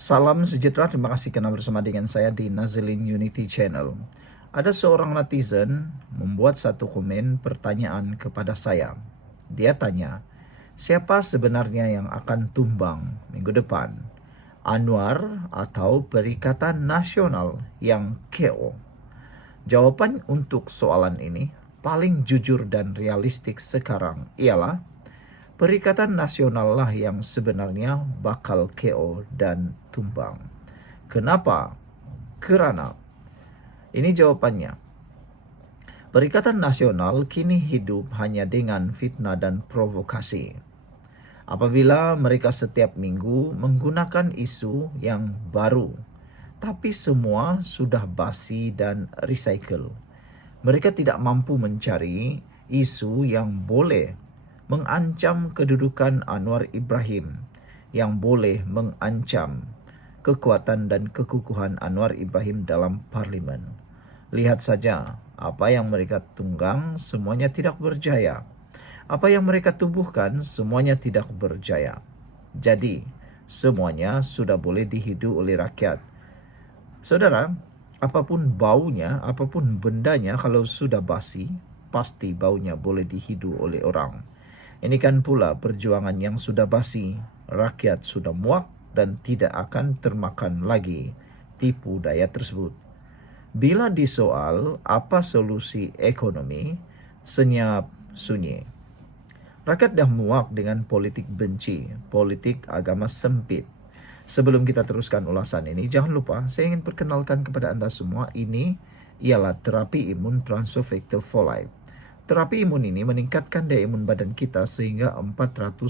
Salam sejahtera, terima kasih karena bersama dengan saya di Nazilin Unity Channel. Ada seorang netizen membuat satu komen pertanyaan kepada saya. Dia tanya, siapa sebenarnya yang akan tumbang minggu depan? Anwar atau Perikatan Nasional yang KO? Jawaban untuk soalan ini paling jujur dan realistik sekarang ialah Perikatan Nasional lah yang sebenarnya bakal KO dan tumbang. Kenapa? Kerana ini jawabannya. Perikatan Nasional kini hidup hanya dengan fitnah dan provokasi. Apabila mereka setiap minggu menggunakan isu yang baru, tapi semua sudah basi dan recycle. Mereka tidak mampu mencari isu yang boleh mengancam kedudukan Anwar Ibrahim, yang boleh mengancam kekuatan dan kekukuhan Anwar Ibrahim dalam parlimen. Lihat saja, apa yang mereka tunggang semuanya tidak berjaya. Apa yang mereka tubuhkan semuanya tidak berjaya. Jadi, semuanya sudah boleh dihidu oleh rakyat. Saudara, apapun baunya, apapun bendanya, kalau sudah basi, pasti baunya boleh dihidu oleh orang. Ini kan pula perjuangan yang sudah basi, rakyat sudah muak dan tidak akan termakan lagi tipu daya tersebut. Bila disoal apa solusi ekonomi, senyap sunyi. Rakyat dah muak dengan politik benci, politik agama sempit. Sebelum kita teruskan ulasan ini, jangan lupa saya ingin perkenalkan kepada Anda semua, ini ialah terapi imun transfer factor folate. Terapi imun ini meningkatkan daya imun badan kita sehingga 400%.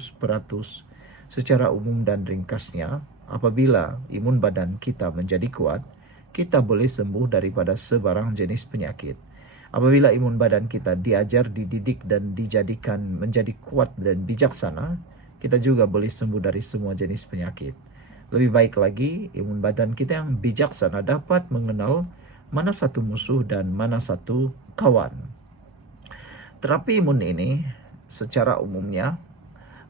Secara umum dan ringkasnya, apabila imun badan kita menjadi kuat, kita boleh sembuh daripada sebarang jenis penyakit. Apabila imun badan kita diajar, dididik dan dijadikan menjadi kuat dan bijaksana, kita juga boleh sembuh dari semua jenis penyakit. Lebih baik lagi, imun badan kita yang bijaksana dapat mengenal mana satu musuh dan mana satu kawan. Terapi imun ini secara umumnya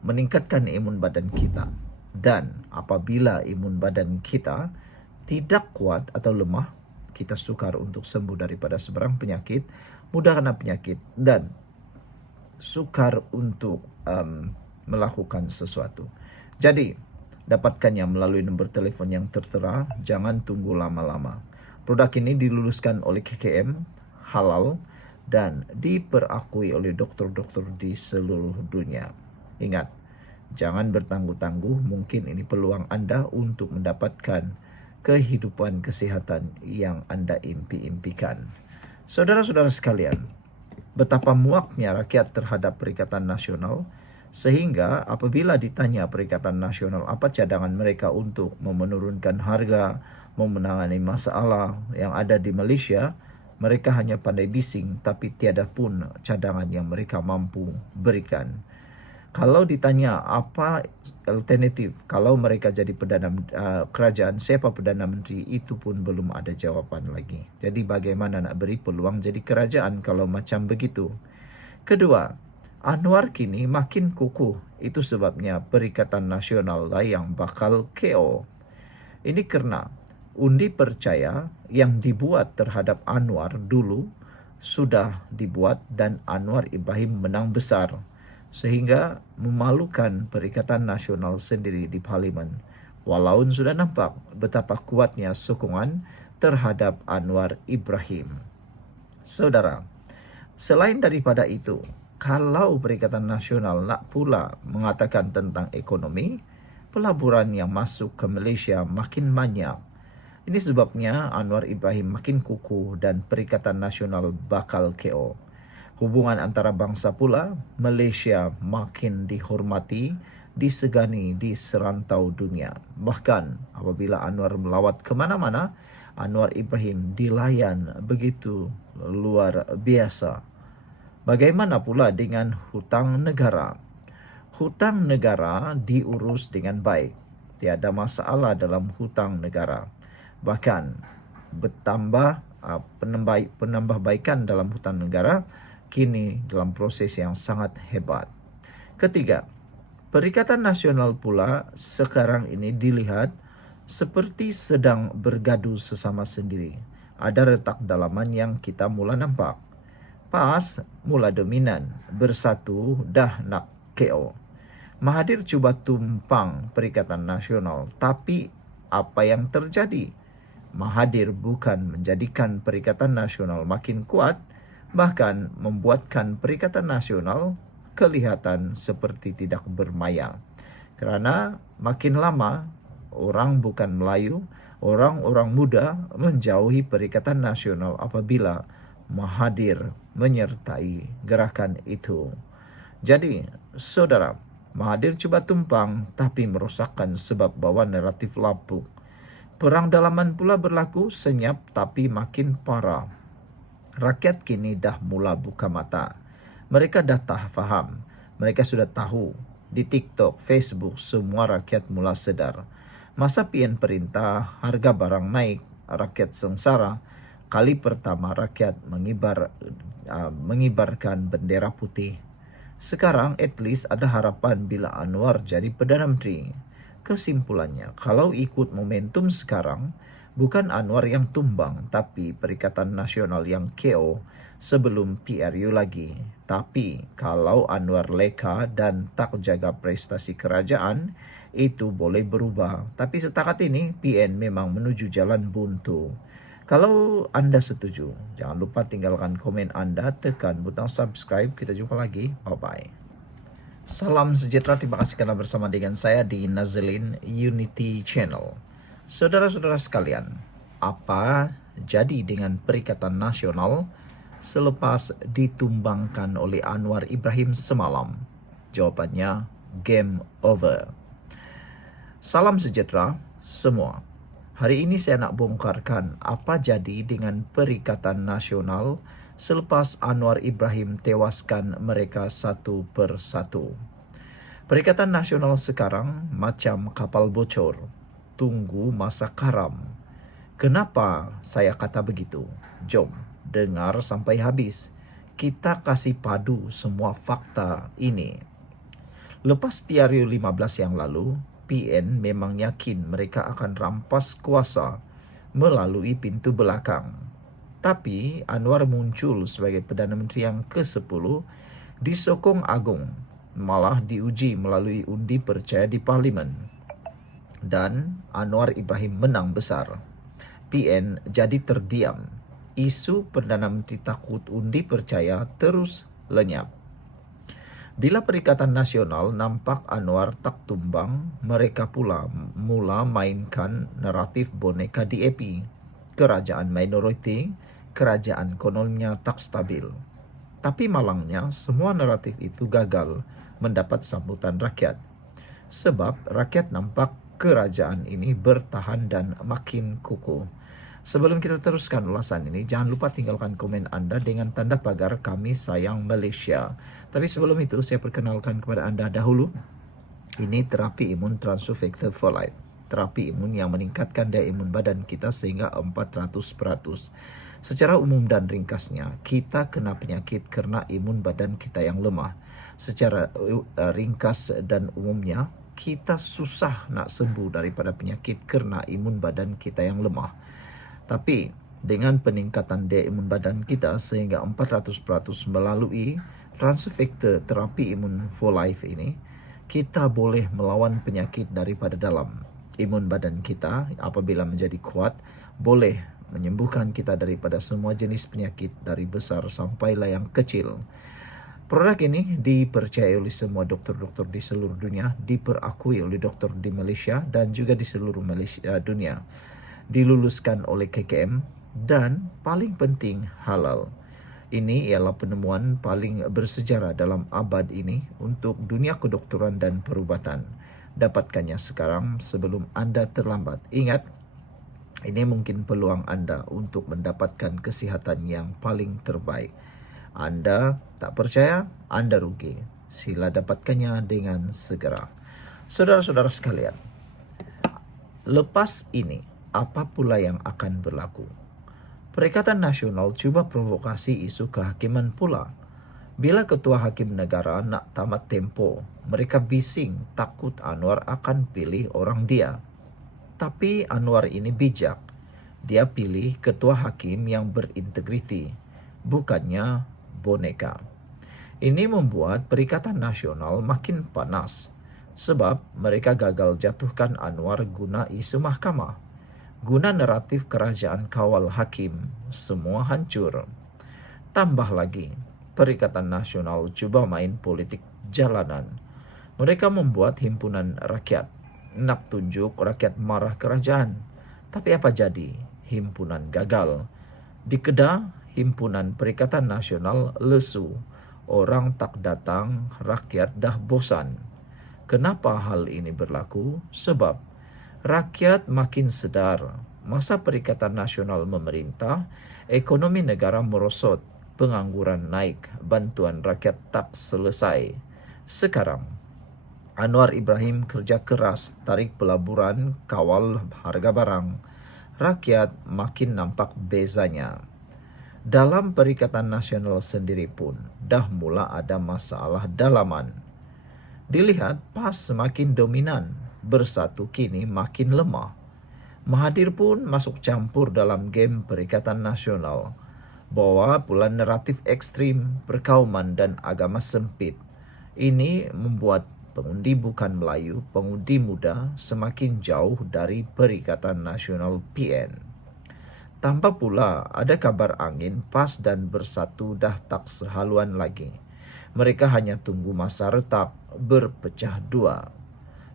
meningkatkan imun badan kita. Dan apabila imun badan kita tidak kuat atau lemah, kita sukar untuk sembuh daripada sebarang penyakit, mudah kena penyakit, dan sukar untuk melakukan sesuatu. Jadi, dapatkannya melalui nombor telefon yang tertera, jangan tunggu lama-lama. Produk ini diluluskan oleh KKM, halal, dan diperakui oleh dokter-dokter di seluruh dunia. Ingat, jangan bertangguh-tangguh, mungkin ini peluang Anda untuk mendapatkan kehidupan kesehatan yang Anda impi-impikan. Saudara-saudara sekalian, betapa muaknya rakyat terhadap Perikatan Nasional, sehingga apabila ditanya Perikatan Nasional apa cadangan mereka untuk menurunkan harga, menangani masalah yang ada di Malaysia, mereka hanya pandai bising, tapi tiada pun cadangan yang mereka mampu berikan. Kalau ditanya apa alternatif kalau mereka jadi perdana kerajaan, siapa Perdana Menteri, itu pun belum ada jawapan lagi. Jadi bagaimana nak beri peluang jadi kerajaan kalau macam begitu? Kedua, Anwar kini makin kukuh. Itu sebabnya Perikatan Nasional lah yang bakal KO. Ini kerana undi percaya yang dibuat terhadap Anwar dulu sudah dibuat dan Anwar Ibrahim menang besar, sehingga memalukan Perikatan Nasional sendiri di parlimen. Walau sudah nampak betapa kuatnya sokongan terhadap Anwar Ibrahim. Saudara, selain daripada itu, kalau Perikatan Nasional nak pula mengatakan tentang ekonomi, pelaburan yang masuk ke Malaysia makin banyak. Ini sebabnya Anwar Ibrahim makin kukuh dan Perikatan Nasional bakal KO. Hubungan antara bangsa pula, Malaysia makin dihormati, disegani di serantau dunia. Bahkan apabila Anwar melawat ke mana-mana, Anwar Ibrahim dilayan begitu luar biasa. Bagaimana pula dengan hutang negara? Hutang negara diurus dengan baik. Tiada masalah dalam hutang negara. Bahkan bertambah penambahbaikan dalam hutang negara kini dalam proses yang sangat hebat. Ketiga, Perikatan Nasional pula sekarang ini dilihat Seperti sedang bergaduh sesama sendiri. Ada retak dalaman yang kita mula nampak. Pas mula dominan, bersatu dah nak KO. Mahathir cuba tumpang Perikatan Nasional, tapi apa yang terjadi? Mahathir bukan menjadikan Perikatan Nasional makin kuat, bahkan membuatkan Perikatan Nasional kelihatan seperti tidak bermaya. Kerana makin lama, orang bukan Melayu, orang-orang muda menjauhi Perikatan Nasional apabila Mahathir menyertai gerakan itu. Jadi, saudara, Mahathir cuba tumpang tapi merosakkan sebab bawa naratif lapuk. Perang dalaman pula berlaku, senyap tapi makin parah. Rakyat kini dah mula buka mata. Mereka dah faham. Mereka sudah tahu. Di TikTok, Facebook, semua rakyat mula sedar. Masa PN perintah, harga barang naik, rakyat sengsara. Kali pertama rakyat mengibarkan bendera putih. Sekarang at least ada harapan bila Anwar jadi Perdana Menteri. Kesimpulannya, kalau ikut momentum sekarang, bukan Anwar yang tumbang, tapi Perikatan Nasional yang KO sebelum PRU lagi. Tapi kalau Anwar leka dan tak jaga prestasi kerajaan, itu boleh berubah. Tapi setakat ini, PN memang menuju jalan buntu. Kalau anda setuju, jangan lupa tinggalkan komen anda, tekan butang subscribe. Kita jumpa lagi. Bye-bye. Salam sejahtera, terima kasih karena bersama dengan saya di Nazilin Unity Channel. Saudara-saudara sekalian, apa jadi dengan Perikatan Nasional selepas ditumbangkan oleh Anwar Ibrahim semalam? Jawabannya, game over. Salam sejahtera semua. Hari ini saya nak bongkarkan apa jadi dengan Perikatan Nasional selepas Anwar Ibrahim tewaskan mereka satu persatu. Perikatan Nasional sekarang macam kapal bocor, tunggu masa karam. Kenapa saya kata begitu? Jom dengar sampai habis. Kita kasih padu semua fakta ini. Lepas PRU 15 yang lalu, PN memang yakin mereka akan rampas kuasa melalui pintu belakang. Tapi Anwar muncul sebagai Perdana Menteri yang ke-10 disokong agung, malah diuji melalui undi percaya di Parlimen. Dan Anwar Ibrahim menang besar. PN jadi terdiam. Isu Perdana Menteri takut undi percaya terus lenyap. Bila Perikatan Nasional nampak Anwar tak tumbang, mereka pula mula mainkan naratif boneka DAP. Kerajaan minoriti, kerajaan kononnya tak stabil. Tapi malangnya, semua naratif itu gagal mendapat sambutan rakyat. Sebab rakyat nampak kerajaan ini bertahan dan makin kukuh. Sebelum kita teruskan ulasan ini, jangan lupa tinggalkan komen anda dengan tanda pagar Kami Sayang Malaysia. Tapi sebelum itu, saya perkenalkan kepada anda dahulu. Ini terapi imun Transfer Factor for Life. Terapi imun yang meningkatkan daya imun badan kita sehingga 400%. Secara umum dan ringkasnya, kita kena penyakit kerana imun badan kita yang lemah. Secara ringkas dan umumnya, kita susah nak sembuh daripada penyakit kerana imun badan kita yang lemah. Tapi dengan peningkatan daya imun badan kita sehingga 400% melalui Transfer Factor terapi imun for life ini, kita boleh melawan penyakit daripada dalam. Imun badan kita apabila menjadi kuat boleh menyembuhkan kita daripada semua jenis penyakit dari besar sampailah yang kecil. Produk ini dipercayai oleh semua doktor-doktor di seluruh dunia, diperakui oleh doktor di Malaysia dan juga di seluruh dunia. Diluluskan oleh KKM dan paling penting halal. Ini ialah penemuan paling bersejarah dalam abad ini untuk dunia kedokteran dan perubatan. Dapatkannya sekarang sebelum anda terlambat. Ingat, ini mungkin peluang anda untuk mendapatkan kesihatan yang paling terbaik. Anda tak percaya, anda rugi. Sila dapatkannya dengan segera. Saudara-saudara sekalian, lepas ini, apa pula yang akan berlaku? Perikatan Nasional cuba provokasi isu kehakiman pula. Bila ketua hakim negara nak tamat tempo, mereka bising takut Anwar akan pilih orang dia. Tapi Anwar ini bijak. Dia pilih ketua hakim yang berintegriti, bukannya boneka. Ini membuat Perikatan Nasional makin panas, sebab mereka gagal jatuhkan Anwar guna isu mahkamah. Guna naratif kerajaan kawal hakim, semua hancur. Tambah lagi, Perikatan Nasional coba main politik jalanan. Mereka membuat himpunan rakyat. Nak tunjuk rakyat marah kerajaan. Tapi apa jadi? Himpunan gagal. Di Kedah, himpunan Perikatan Nasional lesu. Orang tak datang, rakyat dah bosan. Kenapa hal ini berlaku? Sebab rakyat makin sedar. Masa Perikatan Nasional memerintah, ekonomi negara merosot, pengangguran naik, bantuan rakyat tak selesai. Sekarang, Anwar Ibrahim kerja keras, tarik pelaburan, kawal harga barang. Rakyat makin nampak bezanya. Dalam Perikatan Nasional sendiri pun dah mula ada masalah dalaman. Dilihat PAS semakin dominan, Bersatu kini makin lemah. Mahathir pun masuk campur dalam game Perikatan Nasional. Bawa pula naratif ekstrim, perkauman dan agama sempit. Ini membuat pengundi bukan Melayu, pengundi muda semakin jauh dari Perikatan Nasional PN. Tambah pula ada kabar angin PAS dan Bersatu dah tak sehaluan lagi. Mereka hanya tunggu masa retak berpecah dua.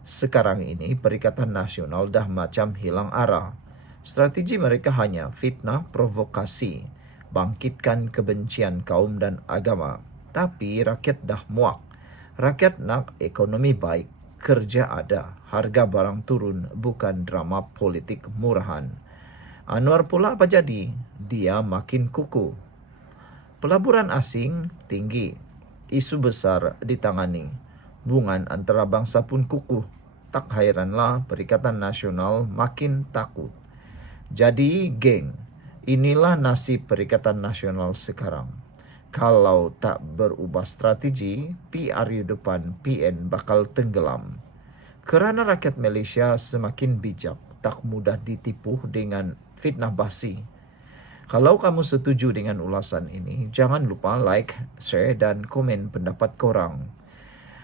Sekarang ini Perikatan Nasional dah macam hilang arah. Strategi mereka hanya fitnah, provokasi, bangkitkan kebencian kaum dan agama. Tapi rakyat dah muak. Rakyat nak ekonomi baik, kerja ada, harga barang turun, bukan drama politik murahan. Anwar pula apa jadi? Dia makin kukuh. Pelaburan asing tinggi, isu besar ditangani. Hubungan antara bangsa pun kukuh. Tak hairanlah Perikatan Nasional makin takut. Jadi, geng, inilah nasib Perikatan Nasional sekarang. Kalau tak berubah strategi, PRU depan PN bakal tenggelam. Kerana rakyat Malaysia semakin bijak, tak mudah ditipu dengan fitnah basi. Kalau kamu setuju dengan ulasan ini, jangan lupa like, share dan komen pendapat korang.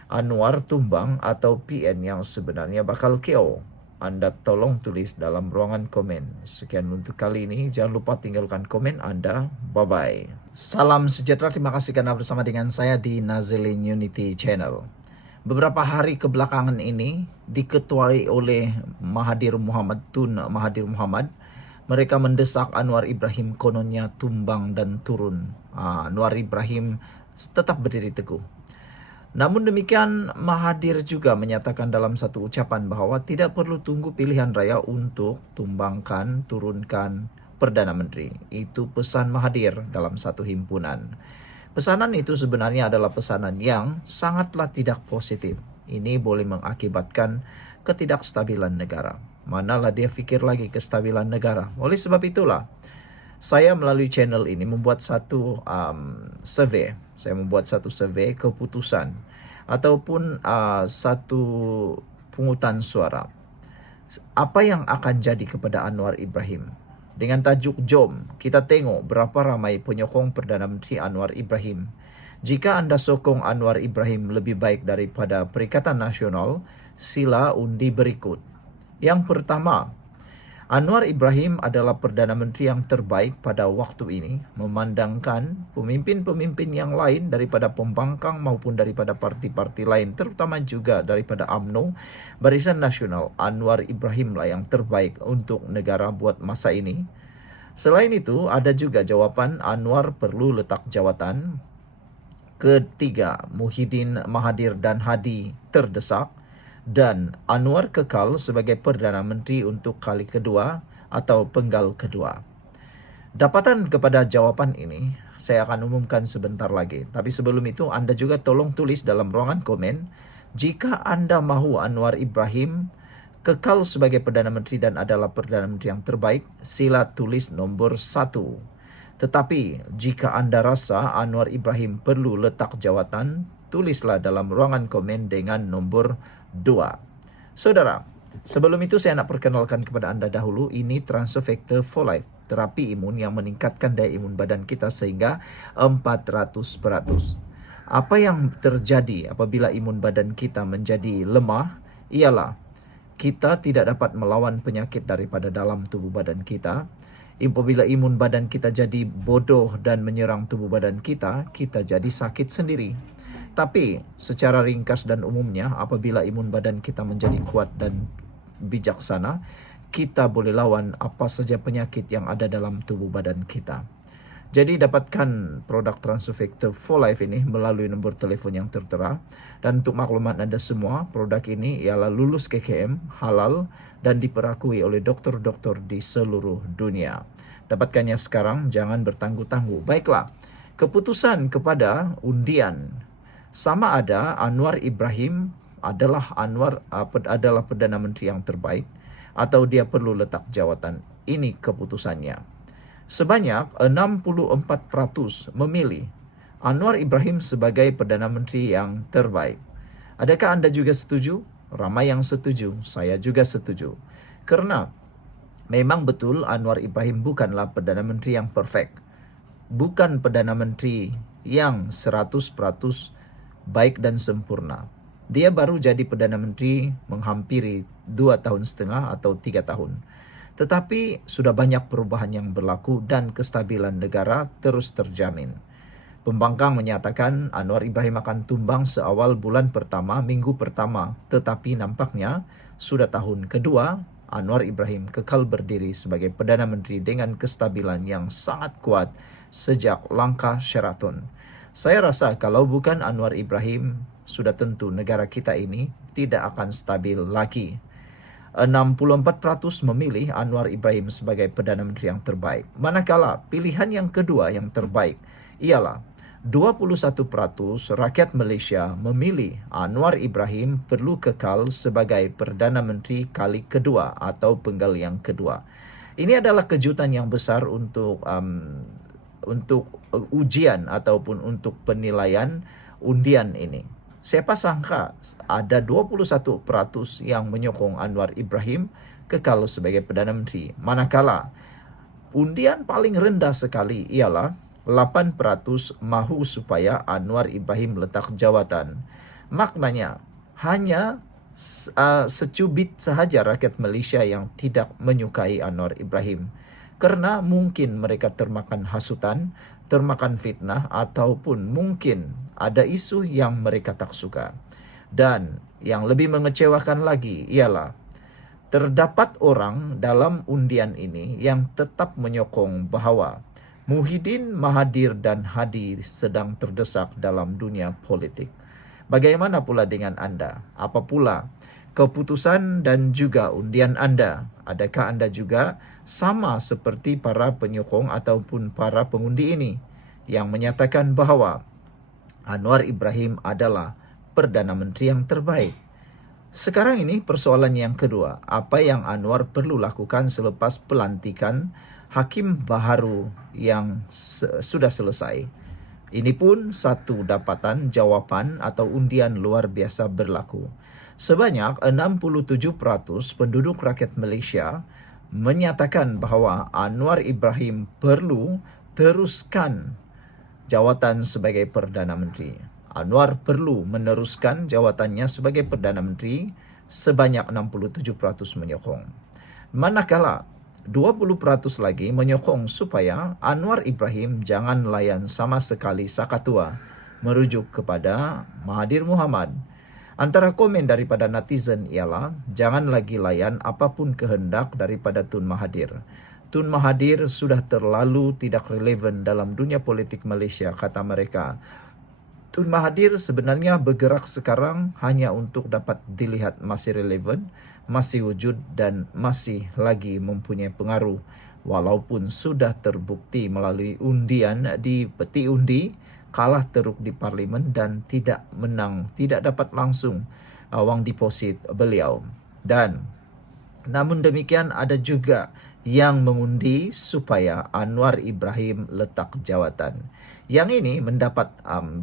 Anwar tumbang atau PN yang sebenarnya bakal KO? Anda tolong tulis dalam ruangan komen. Sekian untuk kali ini. Jangan lupa tinggalkan komen Anda. Bye-bye. Salam sejahtera. Terima kasih karena bersama dengan saya di Nazilin Unity Channel. Beberapa hari kebelakangan ini diketuai oleh Mahathir Mohamad Tun Mahathir Mohamad. Mereka mendesak Anwar Ibrahim kononnya tumbang dan turun. Anwar Ibrahim tetap berdiri teguh. Namun demikian, Mahathir juga menyatakan dalam satu ucapan bahwa tidak perlu tunggu pilihan raya untuk tumbangkan, turunkan Perdana Menteri. Itu pesan Mahathir dalam satu himpunan. Pesanan itu sebenarnya adalah pesanan yang sangatlah tidak positif. Ini boleh mengakibatkan ketidakstabilan negara. Manalah dia fikir lagi kestabilan negara. Oleh sebab itulah, saya melalui channel ini membuat satu survei. Saya membuat satu survei keputusan ataupun satu pungutan suara. Apa yang akan jadi kepada Anwar Ibrahim? Dengan tajuk Jom, kita tengok berapa ramai penyokong Perdana Menteri Anwar Ibrahim. Jika anda sokong Anwar Ibrahim lebih baik daripada Perikatan Nasional, sila undi berikut. Yang pertama, Anwar Ibrahim adalah Perdana Menteri yang terbaik pada waktu ini, memandangkan pemimpin-pemimpin yang lain daripada pembangkang maupun daripada parti-parti lain, terutama juga daripada UMNO, Barisan Nasional. Anwar Ibrahim lah yang terbaik untuk negara buat masa ini. Selain itu, ada juga jawapan Anwar perlu letak jawatan. Ketiga, Muhyiddin, Mahathir dan Hadi terdesak. Dan Anwar kekal sebagai Perdana Menteri untuk kali kedua atau penggal kedua. Dapatan kepada jawapan ini saya akan umumkan sebentar lagi. Tapi sebelum itu anda juga tolong tulis dalam ruangan komen jika anda mahu Anwar Ibrahim kekal sebagai Perdana Menteri dan adalah Perdana Menteri yang terbaik, sila tulis nombor 1. Tetapi jika anda rasa Anwar Ibrahim perlu letak jawatan, tulislah dalam ruangan komen dengan nombor 2. Saudara, Sebelum itu saya nak perkenalkan kepada anda dahulu, ini Transfer Factor for Life, terapi imun yang meningkatkan daya imun badan kita sehingga 400%. Apa yang terjadi apabila imun badan kita menjadi lemah? Ialah kita tidak dapat melawan penyakit daripada dalam tubuh badan kita. Apabila imun badan kita jadi bodoh dan menyerang tubuh badan kita, kita jadi sakit sendiri. Tapi secara ringkas dan umumnya, apabila imun badan kita menjadi kuat dan bijaksana, kita boleh lawan apa saja penyakit yang ada dalam tubuh badan kita. Jadi dapatkan produk Transfer Factor for Life ini melalui nombor telefon yang tertera. Dan untuk maklumat anda semua, produk ini ialah lulus KKM, halal dan diperakui oleh dokter-dokter di seluruh dunia. Dapatkannya sekarang, jangan bertangguh-tangguh. Baiklah, keputusan kepada undian. Sama ada Anwar Ibrahim adalah Perdana Menteri yang terbaik atau dia perlu letak jawatan. Ini keputusannya. Sebanyak 64% memilih Anwar Ibrahim sebagai Perdana Menteri yang terbaik. Adakah anda juga setuju? Ramai yang setuju, saya juga setuju. Kerana memang betul Anwar Ibrahim bukanlah Perdana Menteri yang perfect. Bukan Perdana Menteri yang 100% baik dan sempurna. Dia baru jadi Perdana Menteri menghampiri 2,5 tahun atau 3 tahun. Tetapi sudah banyak perubahan yang berlaku dan kestabilan negara terus terjamin. Pembangkang menyatakan Anwar Ibrahim akan tumbang seawal bulan pertama, minggu pertama. Tetapi nampaknya sudah tahun kedua, Anwar Ibrahim kekal berdiri sebagai Perdana Menteri dengan kestabilan yang sangat kuat sejak langkah Sheraton. Saya rasa kalau bukan Anwar Ibrahim, sudah tentu negara kita ini tidak akan stabil lagi. 64% memilih Anwar Ibrahim sebagai Perdana Menteri yang terbaik. Manakala pilihan yang kedua yang terbaik ialah 21% rakyat Malaysia memilih Anwar Ibrahim perlu kekal sebagai Perdana Menteri kali kedua atau penggal yang kedua. Ini adalah kejutan yang besar untuk ujian ataupun untuk penilaian undian ini. Siapa sangka ada 21% yang menyokong Anwar Ibrahim kekal sebagai Perdana Menteri. Manakala undian paling rendah sekali ialah 8% mahu supaya Anwar Ibrahim letak jawatan. Maknanya hanya secubit sahaja rakyat Malaysia yang tidak menyukai Anwar Ibrahim. Kerana mungkin mereka termakan hasutan, termakan fitnah ataupun mungkin ada isu yang mereka tak suka. Dan yang lebih mengecewakan lagi ialah terdapat orang dalam undian ini yang tetap menyokong bahawa Muhyiddin, Mahathir dan Hadi sedang terdesak dalam dunia politik. Bagaimana pula dengan anda? Apa pula keputusan dan juga undian anda? Adakah anda juga sama seperti para penyokong ataupun para pengundi ini yang menyatakan bahawa Anwar Ibrahim adalah Perdana Menteri yang terbaik? Sekarang ini persoalan yang kedua. Apa yang Anwar perlu lakukan selepas pelantikan hakim baharu yang sudah selesai? Ini pun satu dapatan jawapan atau undian luar biasa berlaku. Sebanyak 67% penduduk rakyat Malaysia menyatakan bahawa Anwar Ibrahim perlu teruskan jawatan sebagai Perdana Menteri. Anwar perlu meneruskan jawatannya sebagai Perdana Menteri, sebanyak 67% menyokong. Manakala 20% lagi menyokong supaya Anwar Ibrahim jangan layan sama sekali Sakatua, merujuk kepada Mahathir Mohamad. Antara komen daripada netizen ialah jangan lagi layan apapun kehendak daripada Tun Mahathir. Tun Mahathir sudah terlalu tidak relevan dalam dunia politik Malaysia, kata mereka. Tun Mahathir sebenarnya bergerak sekarang hanya untuk dapat dilihat masih relevan, masih wujud dan masih lagi mempunyai pengaruh. Walaupun sudah terbukti melalui undian di peti undi, kalah teruk di parlimen dan tidak menang, tidak dapat langsung wang deposit beliau. Dan Namun demikian ada juga yang mengundi supaya Anwar Ibrahim letak jawatan. Yang ini mendapat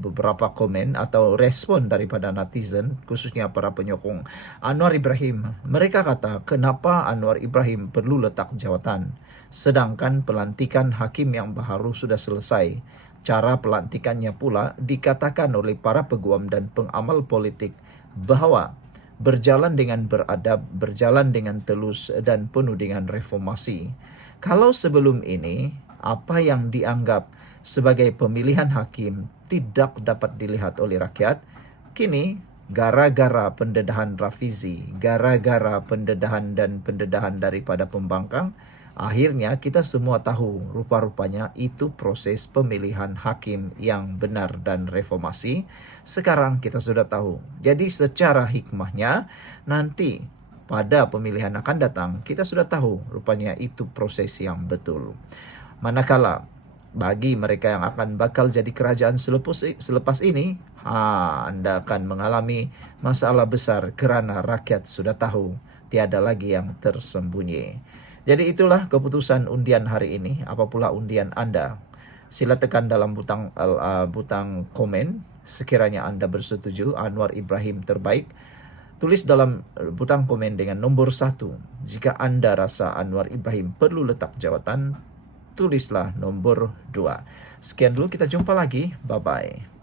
beberapa komen atau respon daripada netizen, khususnya para penyokong Anwar Ibrahim. Mereka kata, kenapa Anwar Ibrahim perlu letak jawatan? Sedangkan pelantikan hakim yang baru sudah selesai. Cara pelantikannya pula dikatakan oleh para peguam dan pengamal politik bahwa berjalan dengan beradab, berjalan dengan telus dan penuh dengan reformasi. Kalau sebelum ini, apa yang dianggap sebagai pemilihan hakim tidak dapat dilihat oleh rakyat, kini gara-gara pendedahan Rafizi, gara-gara pendedahan dan pendedahan daripada pembangkang, akhirnya kita semua tahu rupa-rupanya itu proses pemilihan hakim yang benar dan reformasi. Sekarang kita sudah tahu. Jadi secara hikmahnya nanti pada pemilihan akan datang kita sudah tahu rupanya itu proses yang betul. Manakala bagi mereka yang akan bakal jadi kerajaan selepas ini, Anda akan mengalami masalah besar kerana rakyat sudah tahu tiada lagi yang tersembunyi. Jadi itulah keputusan undian hari ini. Apa pula undian Anda? Sila tekan dalam butang komen sekiranya Anda bersetuju Anwar Ibrahim terbaik. Tulis dalam butang komen dengan nombor 1. Jika Anda rasa Anwar Ibrahim perlu letak jawatan, tulislah nombor 2. Sekian dulu, kita jumpa lagi. Bye-bye.